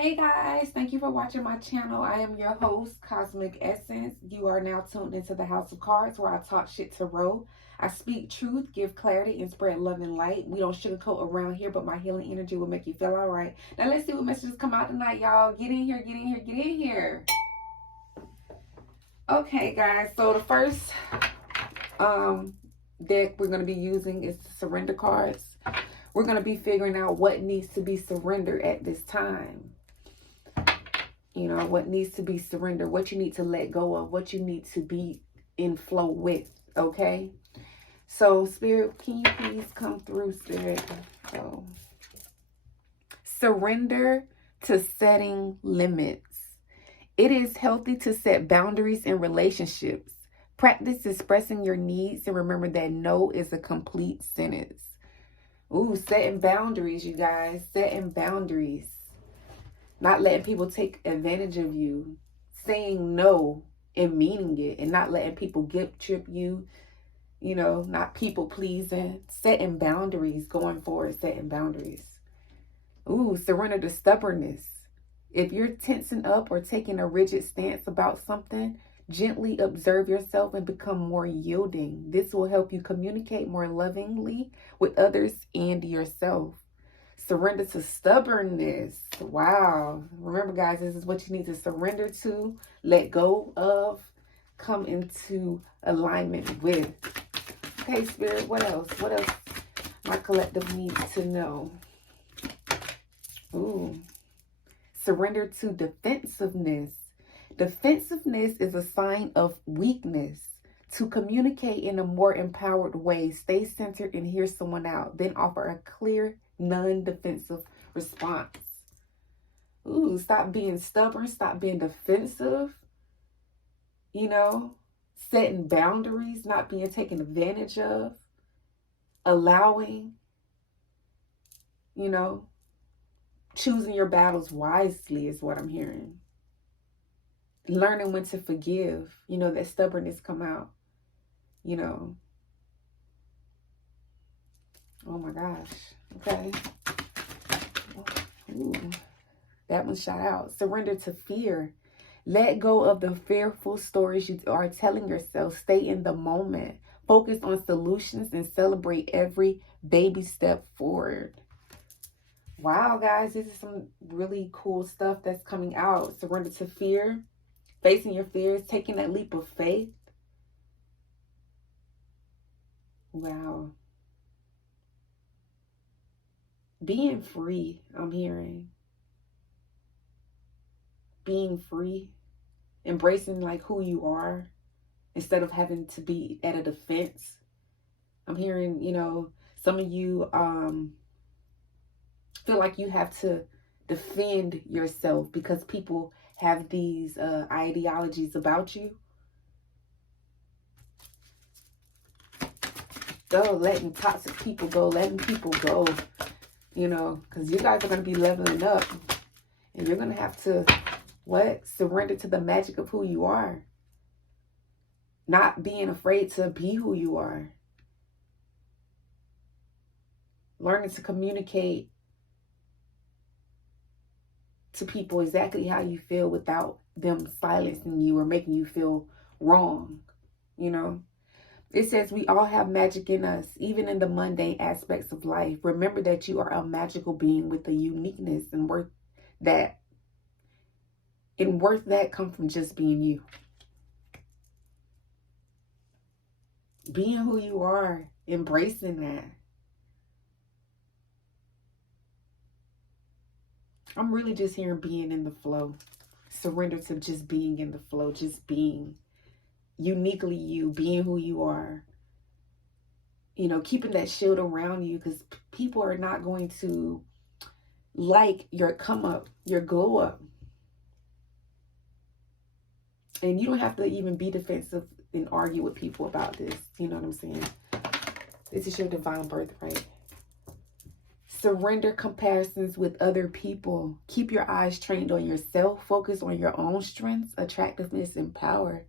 Hey guys, thank you for watching my channel. I am your host, Cosmic Essence. You are now tuned into the House of Cards, where I talk shit to roll. I speak truth, give clarity, and spread love and light. We don't sugarcoat around here, but my healing energy will make you feel all right. Now let's see what messages come out tonight, y'all. Get in here, get in here, get in here. Okay, guys, so the first deck we're going to be using is the surrender cards. We're going to be figuring out what needs to be surrendered at this time. You know, what needs to be surrendered, what you need to let go of, what you need to be in flow with, okay? So, Spirit, can you please come through, Spirit? So, surrender to setting limits. It is healthy to set boundaries in relationships. Practice expressing your needs and remember that no is a complete sentence. Ooh, setting boundaries, you guys. Setting boundaries. Not letting people take advantage of you. Saying no and meaning it. And not letting people guilt trip you. You know, not people pleasing. Setting boundaries. Going forward, setting boundaries. Ooh, surrender to stubbornness. If you're tensing up or taking a rigid stance about something, gently observe yourself and become more yielding. This will help you communicate more lovingly with others and yourself. Surrender to stubbornness. Wow. Remember, guys, this is what you need to surrender to, let go of, come into alignment with. Okay, Spirit, what else? What else my collective needs to know? Ooh. Surrender to defensiveness. Defensiveness is a sign of weakness. To communicate in a more empowered way, stay centered and hear someone out. Then offer a clear, non-defensive response. Ooh, stop being stubborn. Stop being defensive. You know, setting boundaries, not being taken advantage of. Allowing, you know, choosing your battles wisely is what I'm hearing. Learning when to forgive. You know, that stubbornness come out. You know. Oh my gosh. Okay. Ooh. That one shot out. Surrender to fear. Let go of the fearful stories you are telling yourself. Stay in the moment. Focus on solutions and celebrate every baby step forward. Wow, guys. This is some really cool stuff that's coming out. Surrender to fear. Facing your fears. Taking that leap of faith. Wow. Being free, I'm hearing. Being free. Embracing like who you are instead of having to be at a defense. I'm hearing, you know, some of you feel like you have to defend yourself because people have these ideologies about you. Go, letting toxic people go, letting people go, you know, because you guys are going to be leveling up and you're going to have to, what? Surrender to the magic of who you are. Not being afraid to be who you are. Learning to communicate to people exactly how you feel without them silencing you or making you feel wrong, you know. It says we all have magic in us, even in the mundane aspects of life. Remember that you are a magical being with a uniqueness and worth that come from just being you. Being who you are, embracing that. I'm really just hearing being in the flow. Surrender to just being in the flow, just being uniquely you, being who you are. You know, keeping that shield around you because people are not going to like your come up, your glow up. And you don't have to even be defensive and argue with people about this. You know what I'm saying? This is your divine birthright. Surrender comparisons with other people. Keep your eyes trained on yourself. Focus on your own strengths, attractiveness, and power.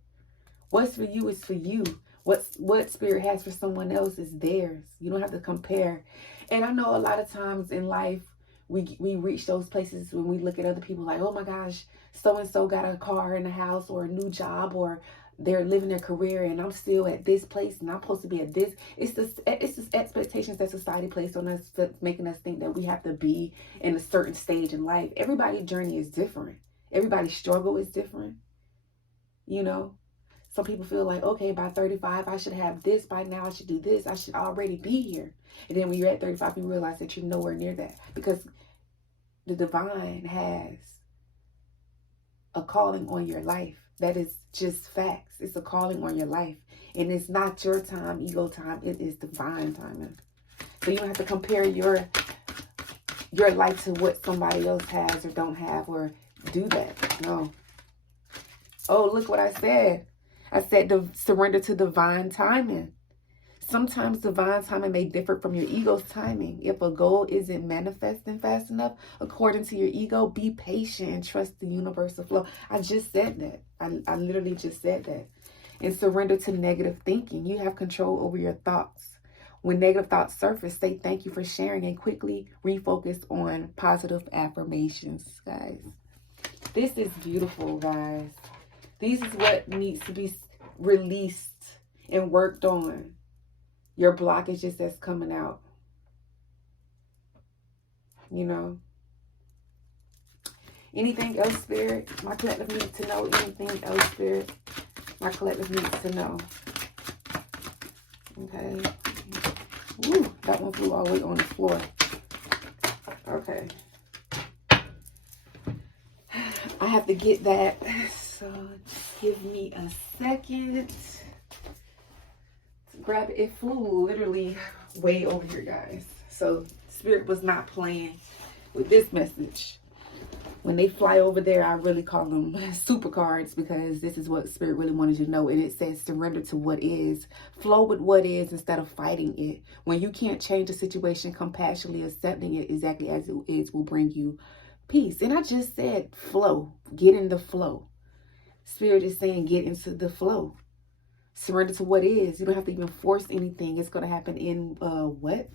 What's for you is for you. What spirit has for someone else is theirs. You don't have to compare. And I know a lot of times in life, we reach those places when we look at other people like, oh my gosh, so-and-so got a car and a house or a new job, or they're living their career, and I'm still at this place and I'm supposed to be at this. It's this expectations that society placed on us that's making us think that we have to be in a certain stage in life. Everybody's journey is different. Everybody's struggle is different. You know, some people feel like, okay, by 35, I should have this. By now, I should do this. I should already be here. And then when you're at 35, you realize that you're nowhere near that, because the divine has a calling on your life. That is just facts. It's a calling on your life. And it's not your time, ego time. It is divine timing. So you don't have to compare your life to what somebody else has or don't have, or do that. No. Oh, look what I said. I said to surrender to divine timing. Sometimes divine timing may differ from your ego's timing. If a goal isn't manifesting fast enough, according to your ego, be patient and trust the universal flow. I just said that. I literally just said that. And surrender to negative thinking. You have control over your thoughts. When negative thoughts surface, say thank you for sharing and quickly refocus on positive affirmations, guys. This is beautiful, guys. This is what needs to be released and worked on. Your blockages that's coming out. You know. Anything else, Spirit? My collective needs to know. Anything else, Spirit? My collective needs to know. Okay. Woo, that one flew all the way on the floor. Okay. I have to get that. So just give me a second. Grab it. It flew literally way over here, guys. So Spirit was not playing with this message. When they fly over there, I really call them super cards, because this is what Spirit really wanted you to know. And it says surrender to what is. Flow with what is instead of fighting it. When you can't change the situation, compassionately accepting it exactly as it is will bring you peace. And I just said flow. Get in the flow. Spirit is saying get into the flow. Surrender to what is. You don't have to even force anything. It's going to happen in what?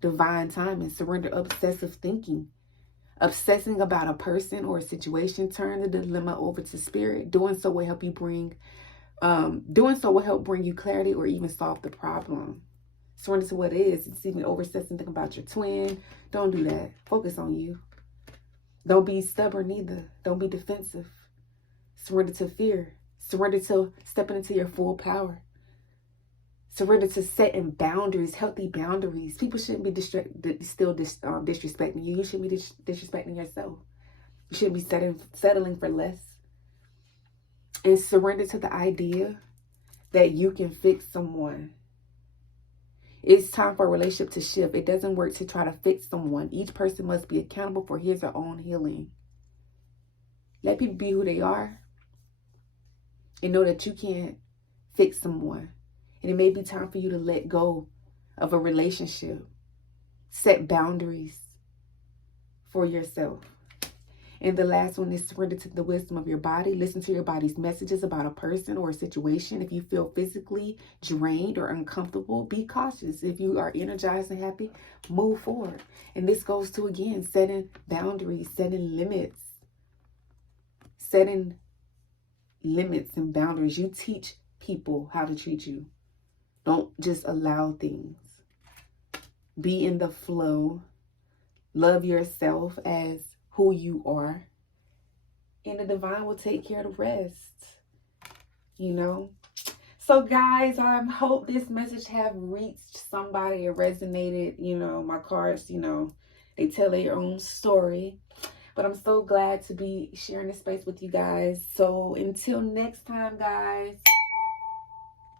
Divine time. And surrender obsessive thinking. Obsessing about a person or a situation. Turn the dilemma over to Spirit. Doing so will help you bring you clarity or even solve the problem. Surrender to what is. It's even overstressing thinking about your twin. Don't do that. Focus on you. Don't be stubborn either. Don't be defensive. Surrender to fear. Surrender to stepping into your full power. Surrender to setting boundaries, healthy boundaries. People shouldn't be disrespecting you. You shouldn't be disrespecting yourself. You shouldn't be settling for less. And surrender to the idea that you can fix someone. It's time for a relationship to shift. It doesn't work to try to fix someone. Each person must be accountable for his or own healing. Let people be who they are. And know that you can't fix someone. And it may be time for you to let go of a relationship. Set boundaries for yourself. And the last one is surrender to the wisdom of your body. Listen to your body's messages about a person or a situation. If you feel physically drained or uncomfortable, be cautious. If you are energized and happy, move forward. And this goes to, again, setting boundaries, setting limits. Setting limits and boundaries. You teach people how to treat you. Don't just allow things. Be in the flow. Love yourself as who you are. And the divine will take care of the rest. You know? So guys, I hope this message have reached somebody. It resonated. You know, my cards, you know, they tell their own story. But I'm so glad to be sharing this space with you guys. So until next time, guys.